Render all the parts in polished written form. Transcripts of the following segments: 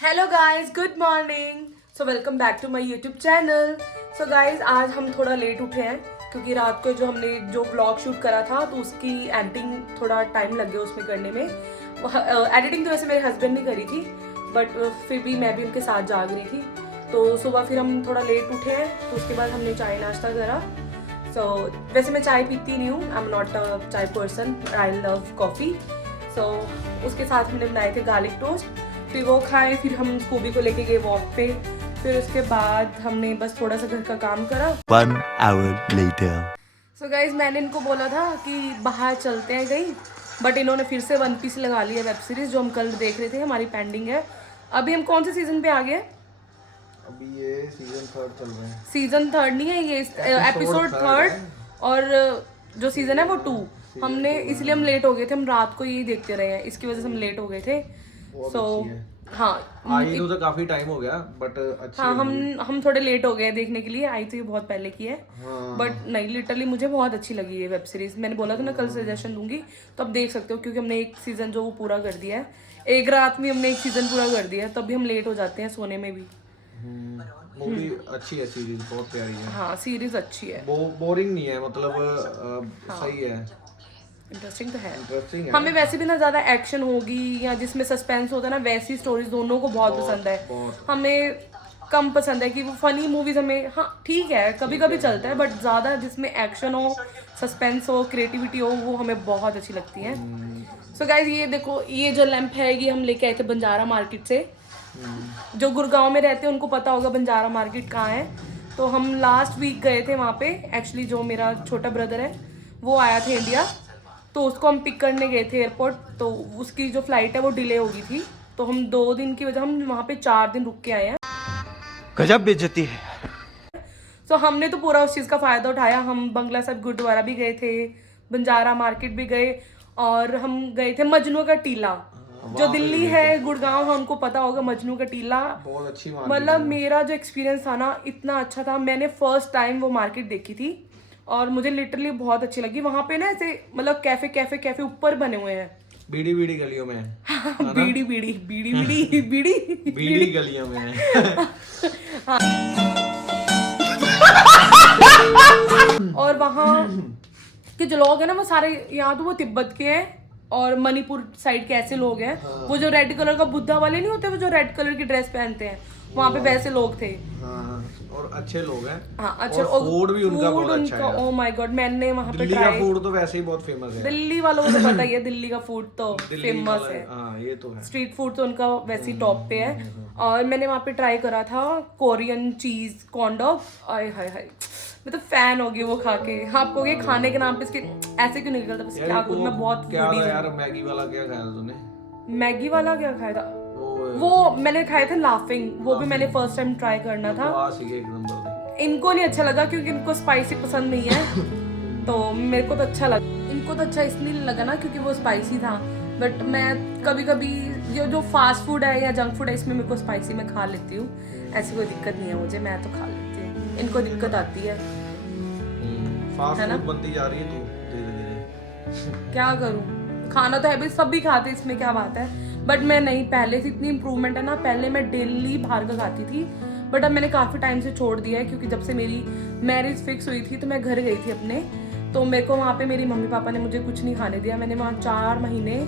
Hello guys, good morning. So welcome back to my YouTube channel. So guys, आज हम थोड़ा late उठे हैं क्योंकि रात को जो हमने जो व्लॉग शूट करा था तो उसकी एडिटिंग थोड़ा टाइम लग गया उसमें करने में। एडिटिंग तो वैसे मेरे हस्बैंड ने करी थी, बट फिर भी मैं भी उनके साथ जाग रही थी। तो सुबह फिर हम थोड़ा लेट उठे हैं, तो उसके बाद हमने चाय नाश्ता करा। सो वैसे मैं चाय पीती नहीं हूँ, आई एम नॉट अ चाय पर्सन, आई लव कॉफ़ी। सो उसके साथ हमने बनाए थे गार्लिक टोस्ट, फिर वो खाए। फिर हम स्कूबी को लेके गए वॉक पे। फिर उसके बाद हमने बस थोड़ा सा घर का काम करा। 1 hour later. सो गाइज, मैंने इनको बोला था कि बाहर चलते हैं कहीं, बट इन्होंने फिर से वन पीस लगा लिया, वेब सीरीज जो हम कल देख रहे थे, हमारी पेंडिंग है। अभी हम कौन से सीजन पे आ गए? अभी ये सीजन 3 चल रहा है। सीजन 3 नहीं है ये, एपिसोड 3 और जो सीजन है वो 2। हमने इसलिए हम लेट हो गए थे, हम रात को यही देखते रहे हैं, इसकी वजह से हम लेट हो गए थे। सो हाँ, आई तो काफी टाइम हो गया, बट अच्छी हाँ, हम थोड़े लेट हो गए देखने के लिए। आई तो ये बहुत पहले की है, हाँ। बट नहीं, लिटरली मुझे बहुत अच्छी लगी ये वेब सीरीज। मैंने बोला था ना कल सजेशन दूंगी, तो आप देख सकते हो, क्योंकि हमने एक सीजन जो वो पूरा कर दिया है। एक रात में हमने एक सीजन पूरा कर दिया है, तब भी हम लेट हो जाते हैं सोने में भी। मूवी अच्छी है, सीरीज बहुत प्यारी है। हाँ, सीरीज अच्छी है, बोरिंग नहीं है, मतलब सही है, इंटरेस्टिंग तो है। इंटरेस्टिंग है। हमें वैसे भी ना ज्यादा एक्शन होगी या जिसमें सस्पेंस होता है ना, वैसी स्टोरीज दोनों को बहुत पसंद है। हमें कम पसंद है कि वो फनी मूवीज हमें, हाँ ठीक है, कभी कभी चलता है, बट ज्यादा जिसमें एक्शन हो, सस्पेंस हो, क्रिएटिविटी हो, वो हमें बहुत अच्छी लगती है। सो गाइज, ये देखो, ये जो लैंप है ये हम लेके आए थे बंजारा मार्केट से। जो गुड़गांव में रहते हैं उनको पता होगा बंजारा मार्केट कहाँ है। तो हम लास्ट वीक गए थे वहाँ पे। एक्चुअली जो मेरा छोटा ब्रदर है वो आया था इंडिया, तो उसको हम पिक करने गए थे एयरपोर्ट। तो उसकी जो फ्लाइट है वो डिले हो गई थी, तो हम 2 दिन की वजह हम वहाँ पे 4 दिन रुक के आए हैं। गजब बेइज्जती है। तो हमने तो पूरा उस चीज़ का फ़ायदा उठाया। हम बंगला साहिब गुरुद्वारा भी गए थे, बंजारा मार्केट भी गए, और हम गए थे मजनू का टीला। जो दिल्ली है, गुड़गांव है, उनको पता होगा मजनू का टीला। बहुत अच्छी मतलब मेरा जो एक्सपीरियंस था ना, इतना अच्छा था। मैंने फर्स्ट टाइम वो मार्केट देखी थी और मुझे लिटरली बहुत अच्छी लगी। वहाँ पे ना ऐसे मतलब कैफे कैफे कैफे ऊपर बने हुए हैं, बीड़ी बीड़ी गलियों में है। बीड़ी बीड़ी बीड़ी बीड़ी बीड़ी बीड़ी गलियों में है। और वहाँ के जो लोग हैं ना, वो सारे, यहाँ तो वो तिब्बत के हैं और मणिपुर साइड के ऐसे लोग हैं। वो जो रेड कलर का बुद्धा वाले नहीं होते, वो जो रेड कलर की ड्रेस पहनते हैं, वहाँ पे वैसे लोग थे। हाँ, और अच्छे लोग हैं। हाँ, अच्छा। और फूड भी उनका बहुत अच्छा है। ओह माय गॉड, मैंने वहाँ पे दिल्ली का ट्राई। फूड तो वैसे ही बहुत फेमस है। दिल्ली वालों को तो पता ही है, दिल्ली का फूड तो फेमस है। हाँ, ये तो है। स्ट्रीट फूड तो उनका वैसे ही टॉप पे है। और मैंने वहाँ पे ट्राई करा था कोरियन चीज कॉर्न डॉग। आय हाय हाय, मैं तो फैन हो गई वो खा के। आपको ये खाने के नाम पे इसके ऐसे क्यों निकलता, बस क्या करूँ, मैं बहुत क्या फूडी हूँ। यार, मैगी वाला क्या खाया था तूने? मैगी वाला क्या खाया था? वो मैंने खाए थे लाफिंग, वो भी मैंने फर्स्ट टाइम ट्राई करना था। एक नंबर। इनको नहीं अच्छा लगा क्योंकि इनको स्पाइसी पसंद नहीं है। तो मेरे को तो अच्छा लगा। इनको तो अच्छा इसलिए लगा ना क्योंकि वो स्पाइसी था, बट मैं कभी कभी जो फास्ट फूड है या जंक फूड है, इसमें मेरे को स्पाइसी मैं खा लेती हूँ, ऐसी कोई दिक्कत नहीं है मुझे, मैं तो खा लेती हूँ। इनको दिक्कत आती है, फास्ट फूड बनती जा रही है तू धीरे धीरे। क्या करूँ, खाना तो है भाई, सब भी खाते, इसमें क्या बात है। बट मैं नहीं, पहले से इतनी इम्प्रूवमेंट है ना। पहले मैं डेली बाहर का खाती थी, बट अब मैंने काफ़ी टाइम से छोड़ दिया है, क्योंकि जब से मेरी मैरिज फिक्स हुई थी तो मैं घर गई थी अपने। तो मेरे को वहाँ पे मेरी मम्मी पापा ने मुझे कुछ नहीं खाने दिया। मैंने वहाँ 4 महीने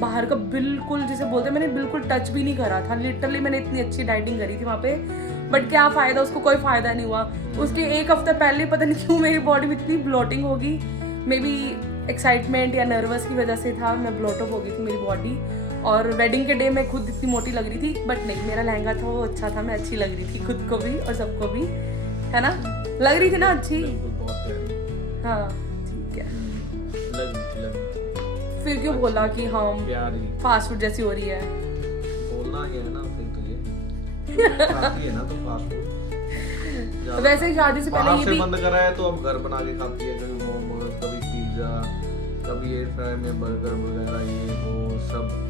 बाहर का बिल्कुल, जिसे बोलते, मैंने बिल्कुल टच भी नहीं करा था। लिटरली मैंने इतनी अच्छी डाइटिंग करी थी वहाँ पे, बट क्या फ़ायदा, उसको कोई फ़ायदा नहीं हुआ। उसके 1 हफ्ते पहले पता नहीं क्यों मेरी बॉडी में इतनी ब्लोटिंग होगी। मे बी एक्साइटमेंट या नर्वस की वजह से था, मैं ब्लोटअप हो गई थी मेरी बॉडी। और वेडिंग के डे मैं खुद इतनी मोटी लग रही थी, बट नहीं, मेरा लहंगा था वो अच्छा था, मैं अच्छी लग रही थी खुद को भी और सबको भी, है ना, लग रही थी ना अच्छी। हाँ ठीक है। फिर क्यों बोला कि हम फास्ट फूड जैसी हो रही है? बोलना ही है ना फिर तुझे। खाती है ना तो फास्ट फूड। वैसे शादी से पहले ये भी बंद करा है, तो अब घर बना के खाती है, कभी मोमोज, कभी पिज्जा, कभी एयर फ्राई में बर्गर वगैरह, ये वो सब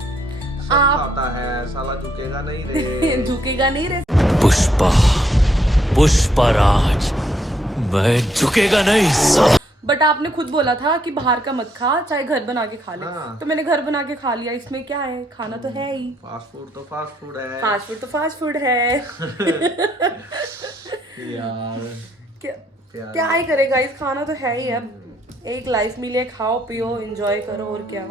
खाता है। साला झुकेगा नहीं रे। झुकेगा नहीं रे। पुष्पा पुष्पराज, मैं झुकेगा नहीं। बट आपने खुद बोला था कि बाहर का मत खा, चाहे घर बना के खा ले। हाँ। तो मैंने घर बना के खा लिया, इसमें क्या है, खाना तो है ही। फास्ट फूड तो फास्ट फूड है फास्ट फूड तो फास्ट फूड है। यार। क्या ही करे गाइस, खाना तो है ही। अब एक लाइफ मिली है, खाओ पियो एंजॉय करो, और क्या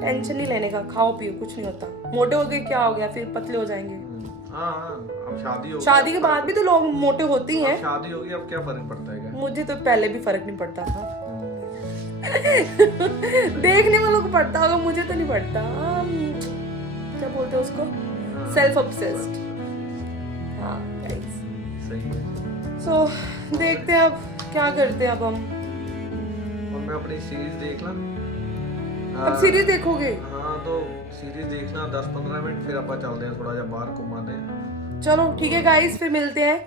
टेंशन नहीं लेने का, खाओ पियो, कुछ नहीं होता। मोटे हो गए क्या हो गया, फिर पतले हो जाएंगे। हाँ अब शादी हो शादी के बाद भी तो लोग मोटे होते ही हैं। शादी होगी अब क्या फर्क पड़ता है क्या? मुझे तो पहले भी फर्क नहीं पड़ता था। देखने वालों को पड़ता होगा, मुझे तो नहीं पड़ता। क्या बोलते हैं उसको, सेल्फ ऑब्सेस्ड। हाँ गाइस, सही है। सो देखते हैं अब क्या करते हैं। अब हम और मैं अपनी सीरीज देख ला। अब सीरीज देखोगे? हाँ तो सीरीज देखना 10-15 मिनट, फिर अपन चलते हैं थोड़ा जा बाहर घुमाने। चलो ठीक है गाइस, फिर मिलते हैं,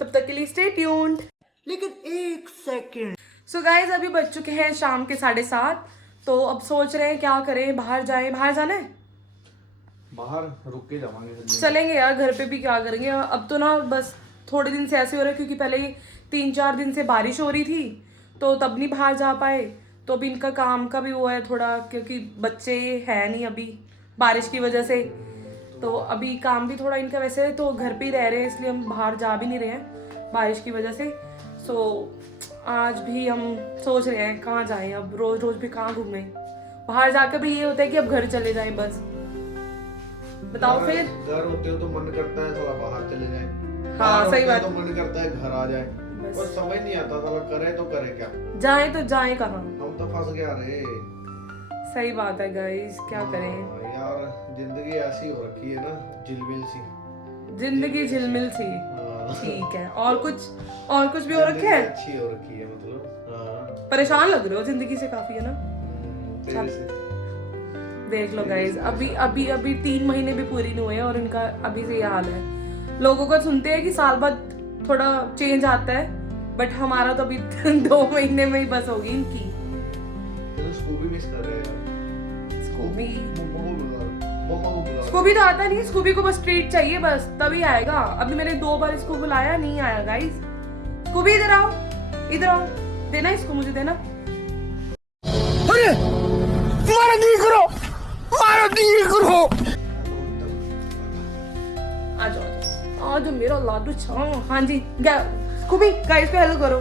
तब तक के लिए स्टे ट्यून्ड। लेकिन एक सेकंड। सो गाइस अभी बज चुके हैं शाम के 7:30, तो अब सोच रहे हैं क्या करें, बाहर जाएं। बाहर जाना है, बाहर रुक के जावांगे। चलेंगे यार, घर पे भी क्या करेंगे। अब तो ना बस थोड़े दिन से ऐसे हो रहा है, क्योंकि पहले 3-4 दिन से बारिश हो रही थी, तो तब नहीं बाहर जा पाए। तो अभी इनका काम का भी वो है थोड़ा, क्योंकि बच्चे है नहीं अभी बारिश की वजह से, तो अभी काम भी थोड़ा इनका वैसे, तो घर पे ही रह रहे हैं, इसलिए हम बाहर जा भी नहीं रहे हैं बारिश की वजह से। सो आज भी हम सोच रहे हैं कहाँ जाएं, अब रोज रोज भी कहाँ घूमें। बाहर जाकर भी ये होता है कि अब घर चले जाएं बस। बताओ फिर। घर होते हो तो मन करता है थोड़ा बाहर चले जाए। हाँ सही बात। तो मन करता है घर आ जाए, और समझ नहीं आता था करे तो करे क्या, जाए तो जाए कहाँ। हम तो फंस गया रे। सही बात है गाइस, क्या करें। हाँ, यार जिंदगी ऐसी हो रखी है ना, झिलमिल सी। जिंदगी झिलमिल सी। हाँ। ठीक है, और कुछ भी हो रखे है। अच्छी हो रखी है मतलब। हाँ। परेशान लग रहे हो जिंदगी से काफी, है ना। तेरे से। देख लो गाइस, अभी 3 महीने भी पूरी नहीं हुए और इनका अभी से ये हाल है। लोगों को सुनते हैं कि साल बाद थोड़ा चेंज आता है, बट हमारा तो अभी 2 महीने में ही बस होगी इनकी। तो स्कूबी मिस कर रहे हैं। स्कूबी मम्मा को बुला। स्कूबी तो आता नहीं, स्कूबी को बस ट्रीट चाहिए, बस तभी आएगा। अभी मैंने 2 बार इसको बुलाया, नहीं आया गाइस। स्कूबी इधर आओ, इधर आओ, देना इसको, मुझे देना। अरे मारा नहीं करो। आ जाओ आज मेरा लाडू छाओ। हाँ जी स्कूबी, गाइस को हेलो करो।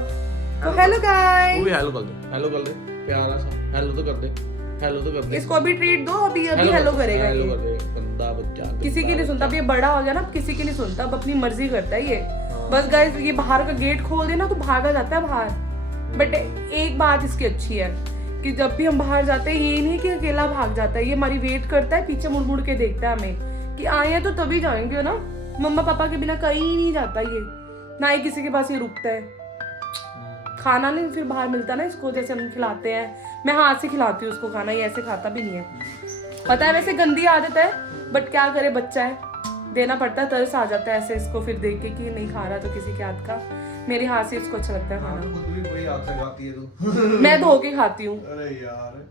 तो हेलो गाइस, वो भी हेलो कर दे, हेलो कर दे, प्यारा सा हेलो तो कर दे, हेलो तो कर दे। इसको अभी ट्रीट दो, अभी हेलो करेगा। हेलो ये कर दे, बंदा बच्चा किसी की नहीं सुनता, अब ये बड़ा हो गया ना, अब किसी की नहीं सुनता, अब अपनी मर्जी करता है ये। बस गाइस ये बाहर का गेट खोल देना तो भागा जाता है बाहर। बट एक बात इसकी अच्छी है कि जब भी हम बाहर जाते हैं, ये नहीं कि अकेला भाग जाता है, ये हमारी वेट करता है, पीछे मुड़ मुड़ के देखता है हमें कि आए हैं तो तभी जाएंगे ना। मम्मा पापा के बिना कहीं नहीं जाता ये, ना ही किसी के पास ये रुकता है। खाना नहीं फिर बाहर मिलता ना इसको, जैसे हम खिलाते हैं, मैं हाथ से खिलाती हूँ उसको खाना, ये ऐसे खाता भी नहीं है। पता है वैसे गंदी आदत है, बट क्या करे, बच्चा है, देना पड़ता है। तरस आ जाता है ऐसे इसको फिर देख के कि नहीं खा रहा तो किसी के हाथ का। मेरे हाथ से इसको अच्छा लगता है खाना। खुद भी वही हाथ से खाती है तू। मैं धो के खाती हूँ। अरे यार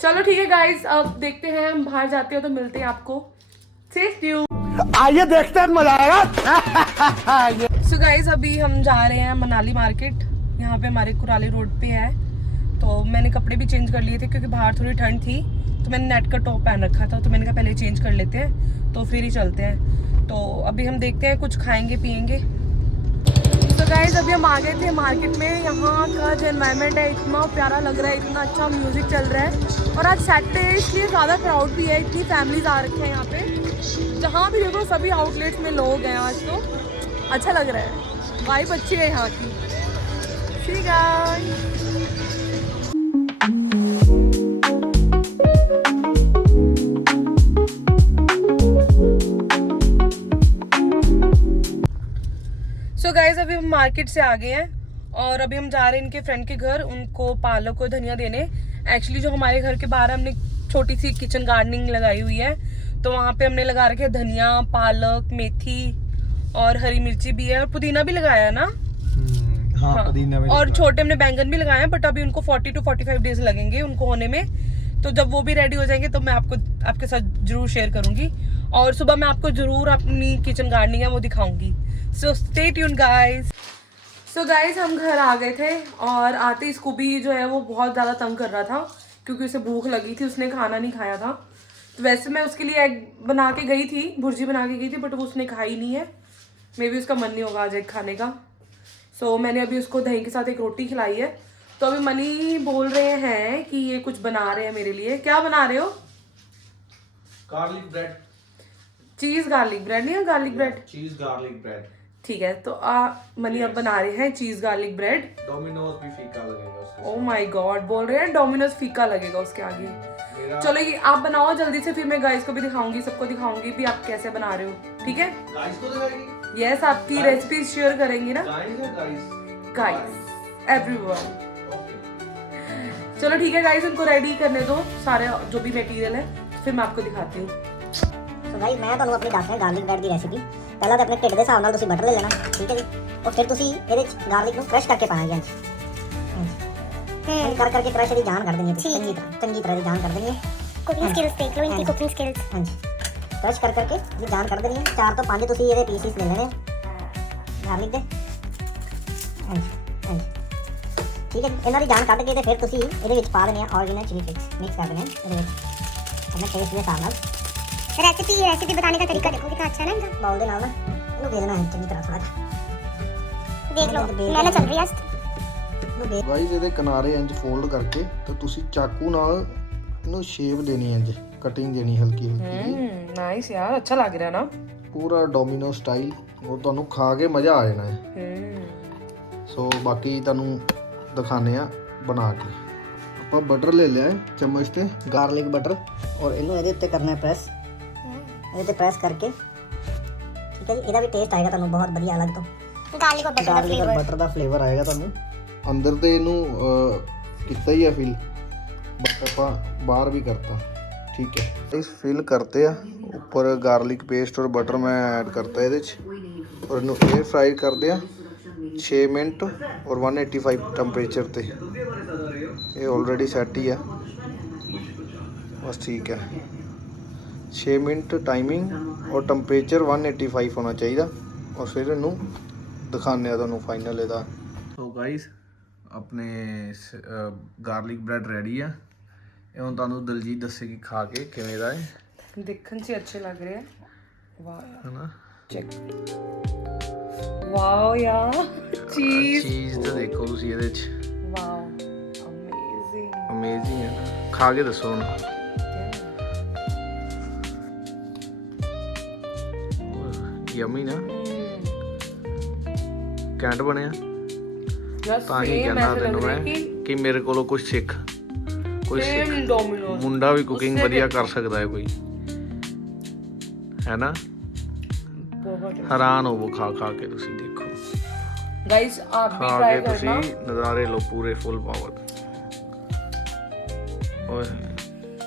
चलो ठीक है गाइस, अब देखते हैं हम बाहर जाते हो तो मिलते हैं आपको। Safe tune. आइए देखते हैं, मजा आएगा। सो गाइस अभी हम जा रहे हैं मनाली मार्केट, यहाँ पे हमारे कुराली रोड पे है। तो मैंने कपड़े भी चेंज कर लिए थे क्योंकि बाहर थोड़ी ठंड थी, तो मैंने नेट का टॉप पहन रखा था, तो मैंने कहा पहले चेंज कर लेते हैं तो फिर ही चलते हैं। तो अभी हम देखते हैं, कुछ खाएंगे पियेंगे। तो गाइस अभी हम आ गए थे मार्केट में। यहाँ का जो एनवायरनमेंट है इतना प्यारा लग रहा है, इतना अच्छा म्यूजिक चल रहा है, और आज सैटरडे है इसलिए ज़्यादा क्राउड भी है, इतनी फैमिलीज आ रखे हैं यहाँ पे। जहाँ भी देखो सभी आउटलेट्स में लोग हैं आज, तो अच्छा लग रहा है, वाइब अच्छी है यहाँ की। ठीक है। सो गाइस अभी हम मार्केट से आ गए हैं और अभी हम जा रहे हैं इनके फ्रेंड के घर, उनको पालक और धनिया देने। एक्चुअली जो हमारे घर के बाहर हमने छोटी सी किचन गार्डनिंग लगाई हुई है, तो वहाँ पे हमने लगा रखे धनिया, पालक, मेथी और हरी मिर्ची भी है, और पुदीना भी लगाया है ना। हाँ, पुदीना भी, और छोटे हमने बैंगन भी लगाए हैं, बट अभी उनको 40 to 45 डेज लगेंगे उनको होने में। तो जब वो भी रेडी हो जाएंगे तो मैं आपके साथ जरूर शेयर करूंगी, और सुबह मैं आपको जरूर अपनी किचन गार्डनिंग है वो दिखाऊंगी। So stay tuned guys. So guys हम घर आ गए थे और आते ही स्कूबी जो है वो बहुत ज़्यादा तंग कर रहा था क्योंकि उसे भूख लगी थी, उसने खाना नहीं खाया था। तो वैसे मैं उसके लिए एग बना के गई थी, भुर्जी बना के गई थी, बट वो उसने खाई नहीं है। मे बी उसका मन नहीं होगा आज एग खाने का। सो मैंने अभी उसको दही के साथ एक रोटी खिलाई है। तो अभी मनी बोल रहे हैं कि ये कुछ बना रहे हैं मेरे लिए। क्या बना रहे हो? Garlic bread. चीज़ गार्लिक ब्रेड नहीं है, garlic bread. Cheese garlic bread. ठीक है, तो मनी अब बना रहे हैं चीज़ गार्लिक ब्रेड। डोमिनोज भी फीका लगेगा उसके ओ माय गॉड, बोल रहे हैं डोमिनोज फीका लगेगा उसके आगे। मेरा चलो ये आप बनाओ जल्दी से, फिर मैं गाइस को भी दिखाऊंगी, सबको दिखाऊंगी भी आप कैसे बना रहे हो। ठीक है? गाइस को दिखाएगी। यस, आपकी रेसिपी शेयर करेंगी ना गाइस है गाइस। Guys everyone. ओके। चलो ठीक है गाइस, उनको रेडी करने दो सारे जो भी मटेरियल है, फिर मैं आपको दिखाती हूँ। ਸੋ ਗਾਇਸ ਮੈਂ ਤੁਹਾਨੂੰ ਆਪਣੀ ਦੱਸ ਰਿਹਾ ਗਾਰਲਿਕ ਬ੍ਰੈਡ ਦੀ ਰੈਸਿਪੀ। ਪਹਿਲਾਂ ਤਾਂ ਆਪਣੇ ਢਿੱਡ ਦੇ ਹਿਸਾਬ ਨਾਲ ਤੁਸੀਂ ਬਟਰ ਲੈ ਲੈਣਾ, ਠੀਕ ਹੈ ਜੀ। ਔਰ ਫਿਰ ਤੁਸੀਂ ਇਹਦੇ ਵਿੱਚ ਗਾਰਲਿਕ ਨੂੰ ਕ੍ਰਸ਼ ਕਰਕੇ ਪਾਣਾ ਜੀ। ਹਾਂਜੀ ਕਰ ਕਰਕੇ ਕ੍ਰਸ਼ ਦੀ ਜਾਨ ਕਰ ਦੇਣੀ ਹੈ, ਚੰਗੀ ਤਰ੍ਹਾਂ ਦੀ ਜਾਨ ਕਰ ਦੇਣੀ ਹੈ। ਕੁਕਿੰਗ ਸਕਿੱਲਸ ਦੇਖ ਲਓ, ਇਨਕੀ ਕੁਕਿੰਗ ਸਕਿੱਲਸ। ਹਾਂਜੀ ਕ੍ਰਸ਼ ਕਰ ਕਰਕੇ ਦੀ ਜਾਨ ਕਰ ਦੇਣੀ ਹੈ। 4 ਤੋਂ 5 ਤੁਸੀਂ ਇਹਦੇ ਪੀਸਿਸ ਲੈ ਲੈਣੇ ਗਾਰਲਿਕ ਦੇ। ਹਾਂਜੀ ਠੀਕ ਹੈ ਜੀ। ਇਹਨਾਂ ਦੀ ਜਾਨ ਕੱਢ ਕੇ ਤੇ ਫਿਰ ਤੁਸੀਂ ਇਹਦੇ ਵਿੱਚ ਪਾ ਦੇਣੀ ਹੈ ਔਰਗੈਨਿਕ ਚਿਲੀ ਫਲੇਕਸ, ਮਿਕਸ ਕਰ ਦੇਣੇ ਇਹਦੇ ਵਿੱਚ ਆਪਣੇ ਟੇਸਟ ਦੇ ਹਿਸਾਬ ਨਾਲ। रेसिपी बताने का तरीका देखो कितना अच्छा है ना इनका। बाउल दे नाल ना ਇਹਨੂੰ ਦੇ ਦੇਣਾ ਹੈ ਚੰਗੀ ਤਰ੍ਹਾਂ ਥੋੜਾ ਜਿਹਾ। ਦੇਖ ਲਓ ਮਿਹਨਤ ਚੱਲ ਰਹੀ ਹੈ ਅੱਜ। ਗਾਈਜ਼ ਇਹਦੇ ਕਿਨਾਰੇ ਇੰਜ ਫੋਲਡ ਕਰਕੇ ਤੇ ਤੁਸੀਂ ਚਾਕੂ ਨਾਲ ਇਹਨੂੰ ਸ਼ੇਪ ਦੇਣੀ ਹੈ, ਇੰਜ ਕਟਿੰਗ ਦੇਣੀ ਹਲਕੀ ਹਲਕੀ। नाइस यार, अच्छा लग रहा है ना, ਪੂਰਾ ਡੋਮਿਨੋ ਸਟਾਈਲ। ਉਹ ਤੁਹਾਨੂੰ ਖਾ ਕੇ ਮਜ਼ਾ ਆ ਜਾਣਾ ਹੈ। ਸੋ ਬਾਕੀ ਤੁਹਾਨੂੰ ਦਿਖਾਣੇ ਆ ਬਣਾ ਕੇ। ਆਪਾਂ ਬਟਰ ਲੈ ਲਿਆ ਹੈ ਚਮਚ ਤੇ, ਗਾਰਲਿਕ ਬਟਰ, ਔਰ ਇਹਨੂੰ ਇਹਦੇ ਉੱਤੇ ਕਰਨਾ ਹੈ ਪ੍ਰੈਸ। ਇਹਦੇ ਤੇ ਪ੍ਰੈਸ ਕਰਕੇ, ਠੀਕ ਹੈ ਜੀ। ਇਹਦਾ ਵੀ ਟੇਸਟ ਆਏਗਾ ਤੁਹਾਨੂੰ ਬਹੁਤ ਵਧੀਆ ਅਲੱਗ ਤੋਂ। ਗਾਰਲਿਕ ਔਰ ਬਟਰ ਦਾ ਫਲੇਵਰ ਆਏਗਾ ਤੁਹਾਨੂੰ ਅੰਦਰ ਤੇ। ਇਹਨੂੰ ਕੀਤਾ ਹੀ ਆ ਫਿਲ, ਬਟ ਆਪਾਂ ਬਾਹਰ ਵੀ ਕਰਤਾ, ਠੀਕ ਹੈ। ਇਸ ਫਿਲ ਕਰਤੇ ਆ ਉੱਪਰ ਗਾਰਲਿਕ ਪੇਸਟ ਔਰ ਬਟਰ ਮੈਂ ਐਡ ਕਰਤਾ ਇਹਦੇ 'ਚ, ਔਰ ਇਹਨੂੰ 에ਅਰ ਫਰਾਈ ਕਰਦੇ ਆ 6 ਮਿੰਟ ਔਰ 185 ਟੈਂਪਰੇਚਰ ਤੇ। ਇਹ ਆਲਰੇਡੀ ਸੈੱਟ ਹੀ ਆ ਬਸ, ਠੀਕ ਹੈ। 6 ਮਿੰਟ ਟਾਈਮਿੰਗ ਔਰ ਟੈਂਪਰੇਚਰ 185 ਹੋਣਾ ਚਾਹੀਦਾ। ਔਰ ਫਿਰ ਇਹਨੂੰ ਦਿਖਾਉਂਦੇ ਆ ਤੁਹਾਨੂੰ ਫਾਈਨਲ ਇਹਦਾ। ਸੋ ਗਾਈਸ ਆਪਣੇ ਗਾਰਲਿਕ ਬ੍ਰੈਡ ਰੈਡੀ ਆ। ਇਹ ਹੁਣ ਤੁਹਾਨੂੰ ਦਲਜੀਤ ਦੱਸੇਗੀ ਖਾ ਕੇ ਕਿਵੇਂ ਦਾ ਹੈ। दिखने से अच्छे लग रहे हैं। वाह ਹੈ ਨਾ, चेक, वाओ यार, चीज, ਚੀਜ਼ ਤਾਂ ਦੇਖੋ ਤੁਸੀਂ ਇਹਦੇ 'ਚ, वाओ अमेजिंग। ਅਮੇਜ਼ਿੰਗ ਹੈ। ਖਾ ਕੇ ਦੱਸੋ ਹੁਣ। ਯਮੀ ਨਾ, ਕੈਂਟ ਬਣਿਆ। ਤਾਂ ਹੀ ਕਹਿੰਦਾ ਤੈਨੂੰ ਮੈਂ ਕਿ ਮੇਰੇ ਕੋਲੋਂ ਕੁਝ ਸਿੱਖ, ਕੋਈ ਸਿੱਖ। डोमिनोज ਮੁੰਡਾ ਵੀ ਕੁਕਿੰਗ ਵਧੀਆ ਕਰ ਸਕਦਾ ਹੈ ਕੋਈ, ਹੈ ਨਾ। बहुत ਹੈਰਾਨ ਹੋਵੋ ਖਾ ਖਾ ਕੇ ਤੁਸੀਂ ਦੇਖੋ। गाइस आप भी ਖਾ ट्राई ਕੇ ਤੁਸੀਂ करना। ਨਜ਼ਾਰੇ ਲਓ ਪੂਰੇ ਫੁੱਲ ਪਾਵਰ। ਓਏ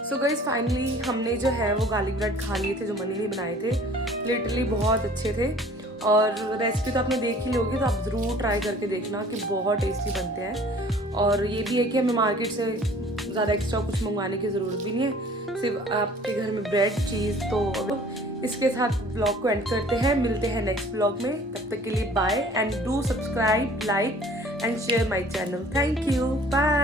सो गाइस फाइनली हमने जो है वो गार्लिक ब्रेड खा लिए थे जो मनी ने बनाए थे। लिटरली बहुत अच्छे थे और रेसिपी तो आपने देख ही ली होगी, तो आप ज़रूर ट्राई करके देखना कि बहुत टेस्टी बनते हैं। और ये भी है कि हमें मार्केट से ज़्यादा एक्स्ट्रा कुछ मंगवाने की ज़रूरत भी नहीं है, सिर्फ आपके घर में ब्रेड चीज़। तो इसके साथ ब्लॉग को एंड करते हैं, मिलते हैं नेक्स्ट ब्लॉग में। तब तक के लिए bye and do subscribe, like and share my channel. Thank you, bye.